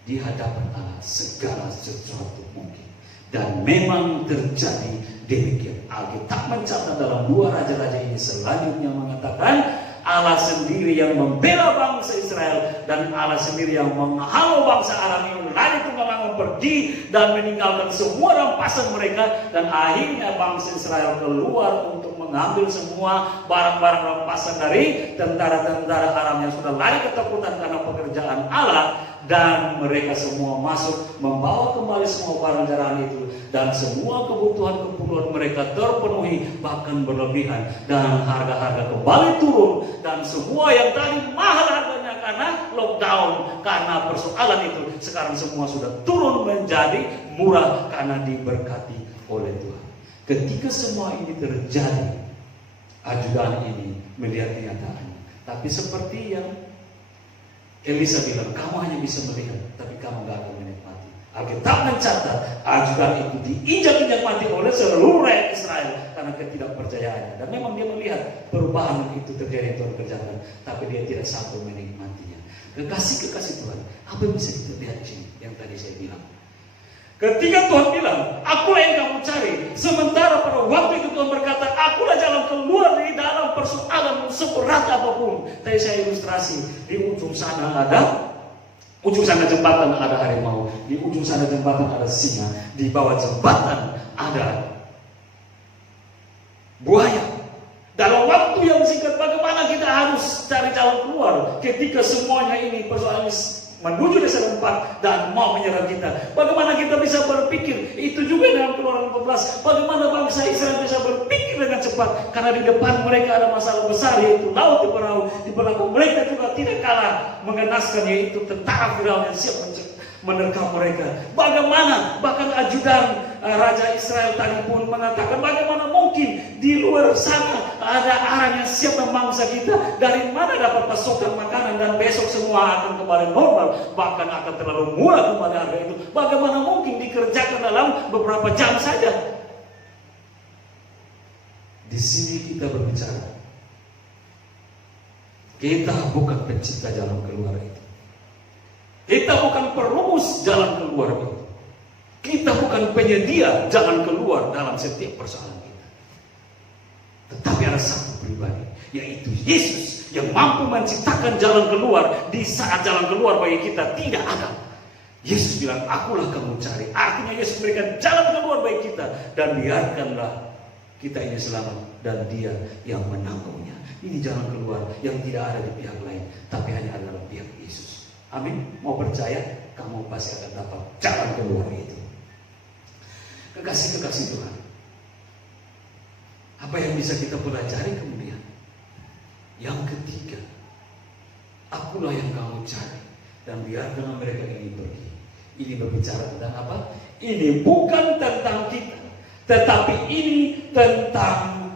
Di hadapan Allah segala sesuatu mungkin. Dan memang terjadi demikian. Alkitab mencatat dalam 2 raja-raja ini selanjutnya mengatakan Allah sendiri yang membela bangsa Israel dan Allah sendiri yang menghalau bangsa Aram ini lari tunggang-tunggang pergi dan meninggalkan semua rampasan mereka, dan akhirnya bangsa Israel keluar untuk mengambil semua barang-barang rampasan dari tentara-tentara Aram yang sudah lari ketakutan karena pekerjaan Allah, dan mereka semua masuk membawa kembali semua barang jarahan itu, dan semua kebutuhan mereka terpenuhi bahkan berlebihan, dan harga-harga kembali turun, dan semua yang tadi mahal harganya karena lockdown, karena persoalan itu sekarang semua sudah turun menjadi murah karena diberkati oleh Tuhan. Ketika semua ini terjadi, ajudan ini melihat kenyataannya, tapi seperti yang Elisa bilang, kamu hanya bisa melihat, tapi kamu gak akan menikmati. Alkitab mencatat ajudan itu diinjak-injak mati oleh seluruh rakyat Israel karena ketidakpercayaannya. Dan memang dia melihat perubahan itu terjadi Tuhan kerjakan, tapi dia tidak sampai menikmatinya. Kekasih-kekasih Tuhan, apa yang bisa kita lihat di sini yang tadi saya bilang? Ketika Tuhan bilang, akulah yang kamu cari, sementara pada waktu itu Tuhan berkata, akulah jalan keluar dari dalam persoalan seberat apapun. Tadi saya ilustrasi, di ujung sana jembatan ada harimau, di ujung sana jembatan ada singa, di bawah jembatan ada buaya. Dalam waktu yang singkat, bagaimana kita harus cari jalan keluar ketika semuanya ini persoalan menuju desa tempat dan mau menyerang kita? Bagaimana kita bisa berpikir? Itu juga dalam Keluaran 14. Bagaimana bangsa Israel bisa berpikir dengan cepat? Karena di depan mereka ada masalah besar, yaitu laut di perahu. Di belakang mereka juga tidak kalah mengenaskan, yaitu tentara Firaun yang siap menerkam mereka. Bagaimana bahkan ajudan Raja Israel tadi pun mengatakan, bagaimana mungkin di luar sana ada Aram yang siap memangsa kita? Dari mana dapat pasokan makanan? Dan besok semua akan kembali normal, bahkan akan terlalu murah kembali harga itu. Bagaimana mungkin dikerjakan dalam beberapa jam saja? Di sini kita berbicara, kita bukan pencipta jalan keluar itu. Kita bukan perumus jalan keluar itu. Kita bukan penyedia jalan keluar dalam setiap persoalan kita. Tetapi ada satu pribadi, yaitu Yesus, yang mampu menciptakan jalan keluar di saat jalan keluar bagi kita tidak ada. Yesus bilang, akulah kamu cari. Artinya Yesus memberikan jalan keluar bagi kita, dan biarkanlah kita ini selamat, dan Dia yang menanggungnya. Ini jalan keluar yang tidak ada di pihak lain, tapi hanya ada dalam pihak Yesus. Amin. Mau percaya, kamu pasti akan dapat jalan keluar itu. Kekasih-kekasih Tuhan, apa yang bisa kita pelajari kemudian? Yang ketiga, akulah yang kamu cari, dan biarkan mereka ini pergi. Ini berbicara tentang apa? Ini bukan tentang kita, tetapi ini tentang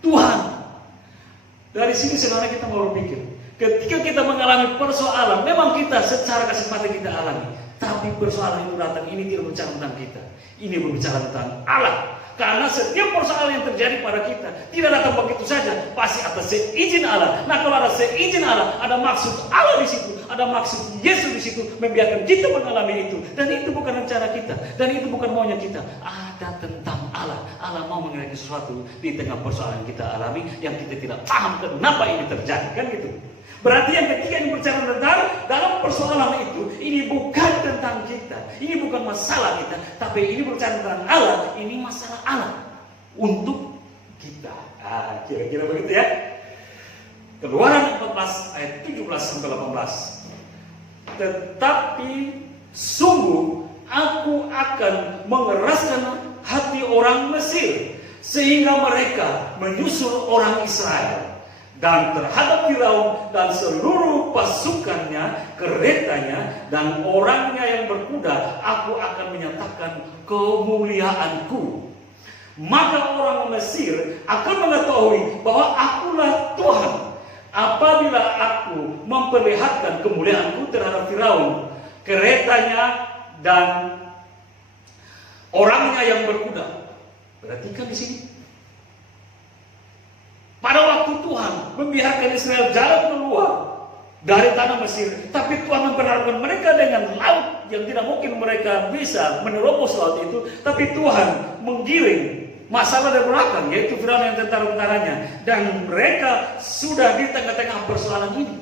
Tuhan. Dari sini sebenarnya kita mau berpikir, ketika kita mengalami persoalan, memang kita secara kesempatan kita alami, tapi persoalan itu datang, ini tidak berbicara tentang kita, ini berbicara tentang Allah. Karena setiap persoalan yang terjadi pada kita tidak datang begitu saja, pasti atas seizin Allah. Nah, kalau ada seizin Allah, ada maksud Allah di situ, ada maksud Yesus di situ, membiarkan kita mengalami itu. Dan itu bukan rencana kita, dan itu bukan maunya kita. Ada tentang Allah. Allah mau mengerjakan sesuatu di tengah persoalan kita alami yang kita tidak paham kenapa ini terjadi, kan gitu. Berarti yang ketiga yang berbicara tentang dalam persoalan itu, ini bukan tentang kita, ini bukan masalah kita, tapi ini berbicara tentang Allah, ini masalah Allah untuk kita. Kira-kira begitu ya. Keluaran 14 ayat 17 sampai 18. Tetapi sungguh aku akan mengeraskan hati orang Mesir sehingga mereka menyusul orang Israel, dan terhadap Firaun dan seluruh pasukannya, keretanya dan orangnya yang berkuda, aku akan menyatakan kemuliaanku. Maka orang Mesir akan mengetahui bahwa akulah Tuhan apabila aku memperlihatkan kemuliaanku terhadap Firaun, keretanya dan orangnya yang berkuda. Perhatikan di sini. Pada waktu Tuhan membiarkan Israel jalan keluar dari tanah Mesir, tapi Tuhan memperhadapkan mereka dengan laut yang tidak mungkin mereka bisa menerobos laut itu, tapi Tuhan menggiring masalah dari belakang, yaitu Firaun dan tentara-tentaranya, dan mereka sudah di tengah-tengah persoalan ini.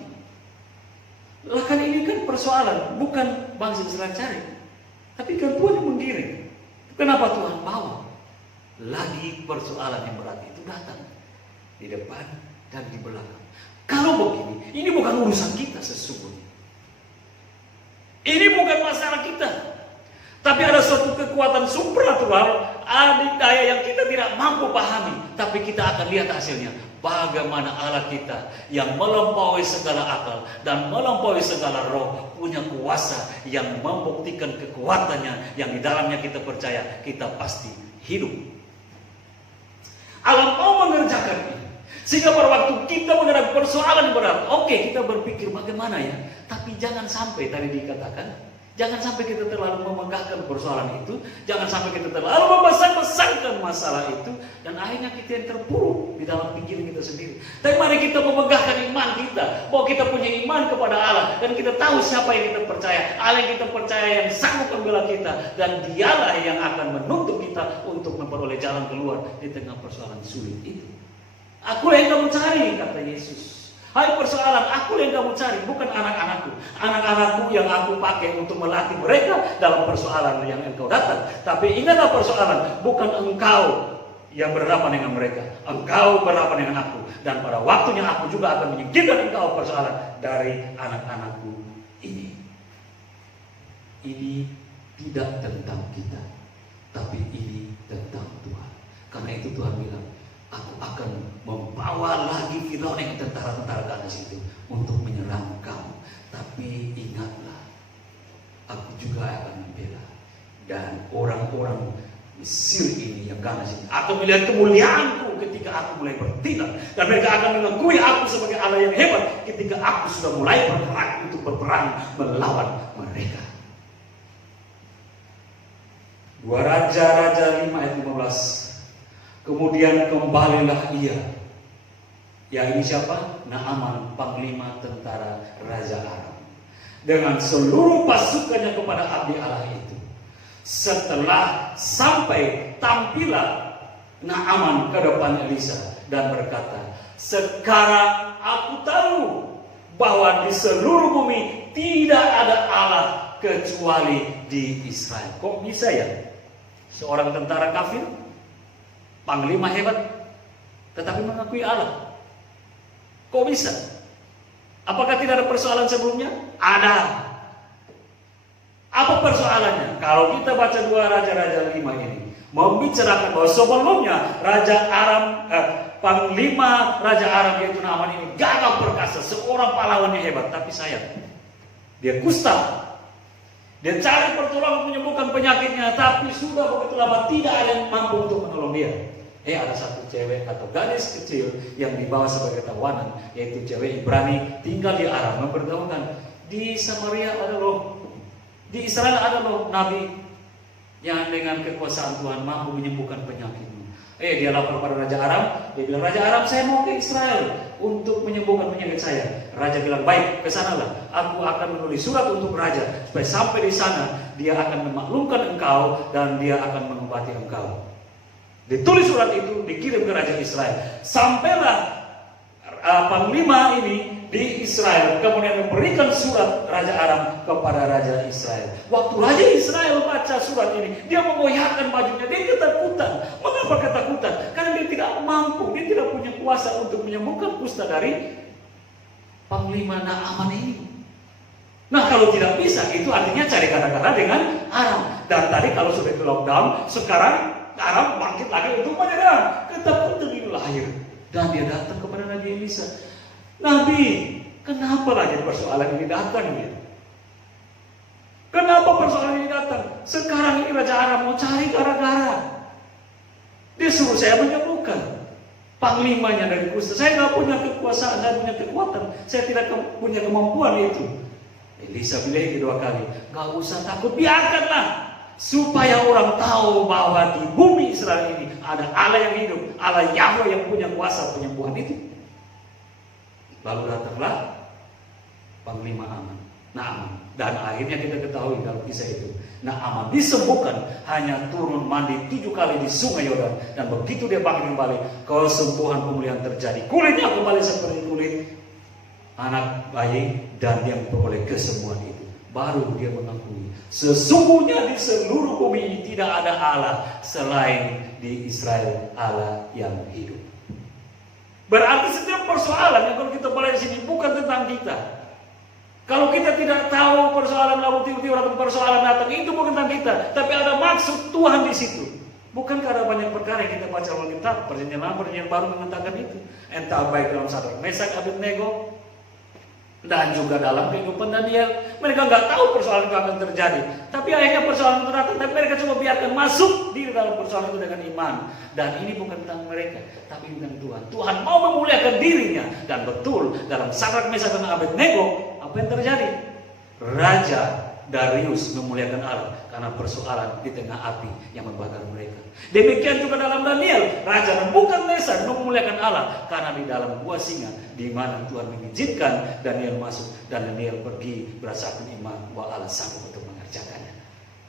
Lah kan ini kan persoalan, bukan bangsa Israel cari, tapi kan Tuhan yang menggiring. Kenapa Tuhan bawa lagi persoalan yang berat itu datang di depan dan di belakang? Kalau begini, ini bukan urusan kita sesungguhnya. Ini bukan masalah kita. Tapi ada suatu kekuatan supranatural, adidaya yang kita tidak mampu pahami. Tapi kita akan lihat hasilnya. Bagaimana Allah kita yang melampaui segala akal dan melampaui segala roh, punya kuasa yang membuktikan kekuatannya, yang di dalamnya kita percaya kita pasti hidup. Allah mau mengerjakan ini. Sehingga pada waktu kita menghadapi persoalan berat, oke, kita berpikir bagaimana ya. Tapi jangan sampai tadi dikatakan, jangan sampai kita terlalu memegahkan persoalan itu, jangan sampai kita terlalu membesar-besarkan masalah itu, dan akhirnya kita yang terpuruk di dalam pikiran kita sendiri. Tapi mari kita memegahkan iman kita, bahwa kita punya iman kepada Allah, dan kita tahu siapa yang kita percaya. Allah yang kita percaya yang sanggup membela kita, dan dialah yang akan menuntut kita untuk memperoleh jalan keluar di tengah persoalan sulit itu. Aku yang kamu cari, kata Yesus. Hai persoalan, aku yang kamu cari, bukan anak-anakku. Anak-anakku yang aku pakai untuk melatih mereka dalam persoalan yang engkau datang. Tapi ingatlah persoalan, bukan engkau yang berhadapan dengan mereka. Engkau berhadapan dengan aku. Dan pada waktunya aku juga akan menyingkirkan engkau persoalan dari anak-anakku ini. Ini tidak tentang kita, tapi ini tentang Tuhan. Karena itu Tuhan bilang, aku akan membawa lagi Firaun yang tentara-tentara ganas itu untuk menyerang kamu. Tapi ingatlah, aku juga akan membela. Dan orang-orang Mesir ini yang ganas ini akan melihat kemuliaanku ketika aku mulai bertindak. Dan mereka akan mengakui aku sebagai Allah yang hebat ketika aku sudah mulai bergerak untuk berperang melawan mereka. 2 Raja-Raja 5 ayat 15. Kemudian kembalilah ia. Yang ini siapa? Naaman, panglima tentara Raja Aram, dengan seluruh pasukannya kepada abdi Allah itu. Setelah sampai, tampillah Naaman ke depan Elisa dan berkata, sekarang aku tahu bahwa di seluruh bumi tidak ada Allah kecuali di Israel. Kok bisa ya? Seorang tentara kafir, panglima hebat, tetapi mengakui Allah. Kok bisa? Apakah tidak ada persoalan sebelumnya? Ada. Apa persoalannya? Kalau kita baca 2 Raja-Raja 5 ini, membicarakan bahwa sebelumnya Raja Aram, panglima Raja Aram yaitu Naaman ini gagah perkasa, seorang pahlawan yang hebat, tapi sayang, dia kusta. Dia cari pertolongan menyembuhkan penyakitnya, tapi sudah begitu lama tidak ada yang mampu untuk menolong dia. Ada satu cewek atau gadis kecil yang dibawa sebagai tawanan, yaitu cewek Ibrani, tinggal di Aram, memberitahukan, di Samaria ada loh, di Israel ada loh nabi yang dengan kekuasaan Tuhan mampu menyembuhkan penyakitmu. Dia lapor pada Raja Aram, dia bilang, Raja Aram, saya mau ke Israel untuk menyembuhkan penyakit saya. Raja bilang, baik, kesanalah. Aku akan menulis surat untuk Raja, supaya sampai di sana dia akan memaklumkan engkau dan dia akan mengobati engkau. Ditulis surat itu, dikirim ke Raja Israel. Sampailah panglima ini di Israel, kemudian memberikan surat Raja Aram kepada Raja Israel. Waktu Raja Israel baca surat ini, dia mengoyakkan bajunya, dia ketakutan. Mengapa ketakutan? Karena dia tidak mampu, dia tidak punya kuasa untuk menyembuhkan kusta dari Panglima Naaman ini. Nah, kalau tidak bisa, itu artinya cari kata-kata dengan Aram. Dan tadi kalau sudah di lockdown, sekarang Aram bangkit lagi untuk menyerang. Ketakutan ini lahir. Dan dia datang kepada Nabi Elisa. Nabi, kenapa lagi persoalan ini datang ya? Kenapa persoalan ini datang? Sekarang ini Raja Aram mau cari gara-gara. Dia suruh saya menyembuhkan panglimanya dari kusta. Saya nggak punya kekuasaan, saya punya kekuatan. Saya tidak punya kemampuan itu. Elisa bilang kedua kali, nggak usah takut, biarkanlah. Supaya orang tahu bahwa di bumi Israel ini ada Allah yang hidup, Allah Yahweh yang punya kuasa penyembuhan itu. Lalu datanglah Panglima Naaman. Dan akhirnya kita ketahui dalam kisah itu, Naaman disembuhkan, hanya turun mandi 7 kali di sungai Yordan. Dan begitu dia bangkit kembali, kesembuhan pemulihan terjadi. Kulitnya kembali seperti kulit anak bayi, dan dia memperoleh kesembuhan itu. Baru dia mengakui, sesungguhnya di seluruh bumi ini tidak ada Allah selain di Israel, Allah yang hidup. Berarti setiap persoalan yang kalau kita mulai di sini bukan tentang kita. Kalau kita tidak tahu persoalan lalu tiba-tiba datang persoalan datang, itu bukan tentang kita, tapi ada maksud Tuhan di situ. Bukan karena banyak perkara yang kita baca Alkitab, perjanjian lama, perjanjian baru mengatakan itu. Entah baik dalam Sadrak, Mesak, Abednego, dan juga dalam kehidupan Daniel. Mereka nggak tahu persoalan itu akan terjadi, tapi akhirnya persoalan itu datang. Tapi mereka cuma biarkan masuk di dalam persoalan itu dengan iman. Dan ini bukan tentang mereka, tapi tentang Tuhan. Tuhan mau memuliakan dirinya. Dan betul dalam Sadrak, Mesak, dan Abednego, apa yang terjadi? Raja Darius memuliakan Allah karena persoalan di tengah api yang membakar mereka. Demikian juga dalam Daniel, Raja Nebukadnezar memuliakan Allah karena di dalam gua singa, di mana Tuhan mengizinkan Daniel masuk, dan Daniel pergi berasakan iman bahwa Allah sanggup untuk mengerjakannya.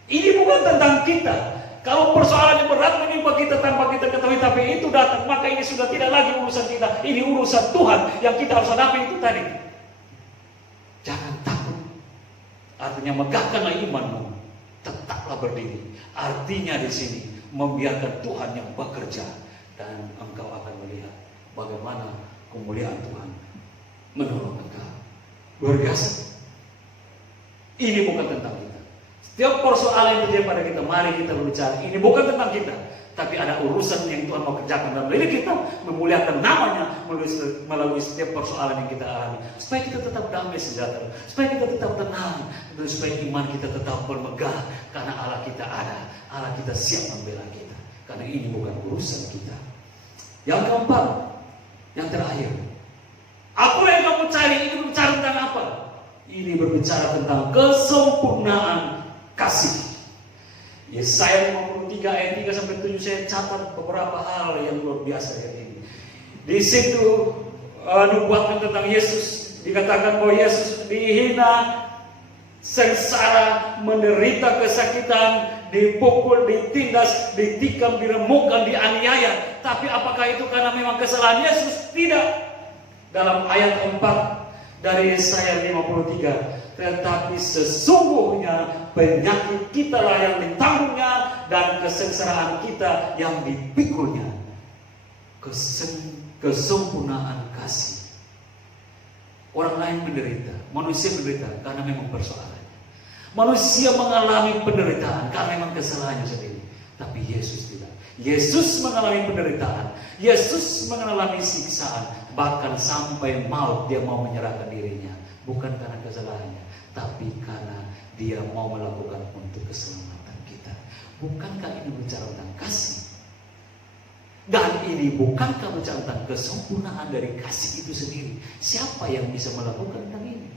Ini bukan tentang kita. Kalau persoalan yang berat menimpa kita tanpa kita ketahui, tapi itu datang, maka ini sudah tidak lagi urusan kita. Ini urusan Tuhan yang kita harus hadapi itu tadi. Jangan takut. Artinya megahkanlah imanmu, tetaplah berdiri. Artinya di sini membiarkan Tuhan yang bekerja, dan engkau akan melihat bagaimana kemuliaan Tuhan menolong engkau. Luar biasa. Ini bukan tentang kita. Setiap persoalan yang terjadi pada kita, mari kita berbicara. Ini bukan tentang kita, tapi ada urusan yang Tuhan mau kerjakan dalam diri kita, memuliakan namanya melalui setiap persoalan yang kita alami, supaya kita tetap damai sejahtera, supaya kita tetap tenang, dan supaya iman kita tetap bermegah, karena Allah kita ada, Allah kita siap membela kita, karena ini bukan urusan kita. Yang keempat, yang terakhir, aku yang kamu cari, ini berbicara tentang apa? Ini berbicara tentang kesempurnaan kasih. Yesaya 53 ayat 3 sampai 7, saya catat beberapa hal yang luar biasa ya ini. Di situ nubuatan tentang Yesus, dikatakan bahwa Yesus dihina, sengsara, menderita kesakitan, dipukul, ditindas, ditikam, diremukkan, dianiaya. Tapi apakah itu karena memang kesalahan Yesus? Tidak. Dalam ayat 4 dari Yesaya 53, tetapi sesungguhnya penyakit kita lah yang ditanggungnya, dan kesengsaraan kita yang dipikulnya. Kesempurnaan kasih. Orang lain menderita, manusia menderita karena memang persoalannya. Manusia mengalami penderitaan karena memang kesalahannya sendiri. Tapi Yesus tidak. Yesus mengalami penderitaan, Yesus mengalami siksaan, bahkan sampai maut dia mau menyerahkan dirinya. Bukan karena kesalahannya, tapi karena dia mau melakukan untuk keselamatan kita. Bukankah ini bicara tentang kasih? Dan ini bukankah bicara tentang kesempurnaan dari kasih itu sendiri? Siapa yang bisa melakukan tentang ini?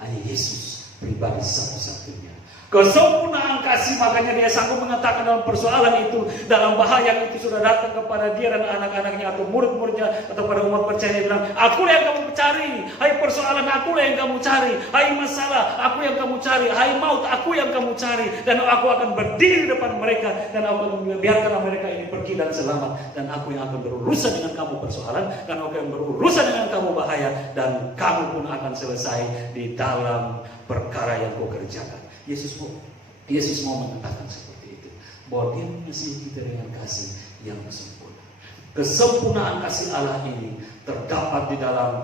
Hanya Yesus pribadi satu-satunya. Kesempurnaan kasih, makanya dia sanggup mengatakan dalam persoalan itu, dalam bahaya itu sudah datang kepada dia dan anak-anaknya atau murid-muridnya atau pada umat percaya. Dia bilang, akulah yang kamu cari. Hai persoalan, akulah yang kamu cari. Hai masalah, aku yang kamu cari. Hai maut, aku yang kamu cari. Dan aku akan berdiri di depan mereka, dan aku akan membiarkan mereka ini pergi dan selamat. Dan aku yang akan berurusan dengan kamu persoalan, dan aku yang berurusan dengan kamu bahaya. kaya dan kamu pun akan selesai di dalam perkara yang kau kerjakan. Yesus mau mengatakan seperti itu, bahwa dia mengasihi kita dengan kasih yang sempurna. Kesempurnaan kasih Allah ini terdapat di dalam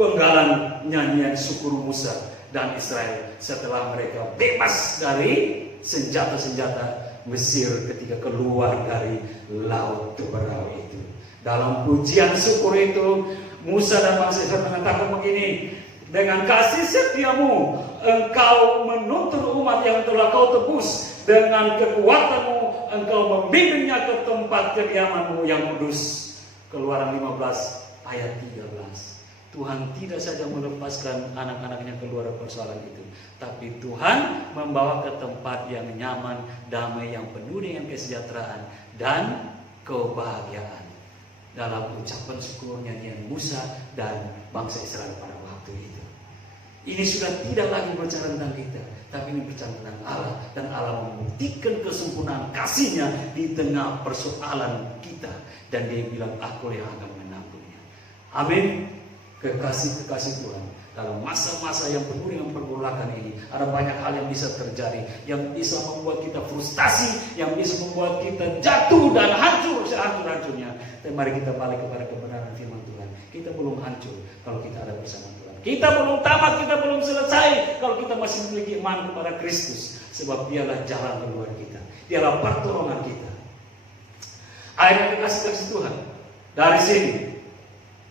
penggalan nyanyian syukur Musa dan Israel setelah mereka bebas dari senjata-senjata Mesir ketika keluar dari laut Teberau itu. Dalam pujian syukur itu, Musa dan bangsa Israel mengatakan begini, dengan kasih setiamu engkau menuntun umat yang telah kau tebus, dengan kekuatanmu engkau membimbingnya ke tempat kediamanmu yang kudus. Keluaran 15 ayat 13. Tuhan tidak saja melepaskan anak-anaknya keluar dari persoalan itu, tapi Tuhan membawa ke tempat yang nyaman, damai, yang penuh dengan kesejahteraan dan kebahagiaan. Dalam ucapan syukur nyanyian Musa dan bangsa Israel pada waktu itu. Ini sudah tidak lagi bicara tentang kita, tapi ini bicara tentang Allah, dan Allah membuktikan kesempurnaan kasih-Nya di tengah persoalan kita, dan Dia bilang, aku yang akan menanggungnya. Amin. Kekasih-kekasih Tuhan, dalam masa-masa yang penuh dengan pergolakan ini, ada banyak hal yang bisa terjadi, yang bisa membuat kita frustasi, yang bisa membuat kita jatuh dan hancur sehancur-hancurnya. Tapi mari kita balik kepada kebenaran firman Tuhan. Kita belum hancur kalau kita ada bersama Tuhan. Kita belum tamat, kita belum selesai kalau kita masih memiliki iman kepada Kristus. Sebab Dialah jalan keluar kita, Dialah pertolongan kita. Ayat yang dikasih Tuhan, dari sini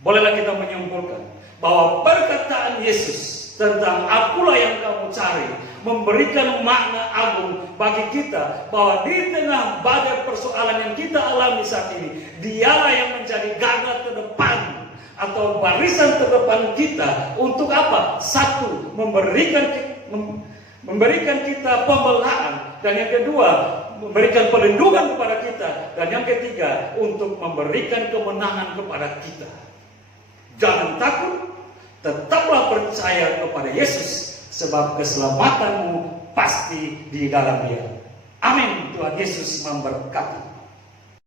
bolehlah kita menyimpulkan bahwa perkataan Yesus tentang akulah yang kamu cari memberikan makna agung bagi kita, bahwa di tengah badai persoalan yang kita alami saat ini, Dialah yang menjadi garda terdepan atau barisan terdepan kita untuk apa? Satu, memberikan kita pembelaan, dan yang kedua, memberikan perlindungan kepada kita, dan yang ketiga, untuk memberikan kemenangan kepada kita. Jangan takut, tetaplah percaya kepada Yesus, sebab keselamatanmu pasti di dalam Dia. Amin. Tuhan Yesus memberkati.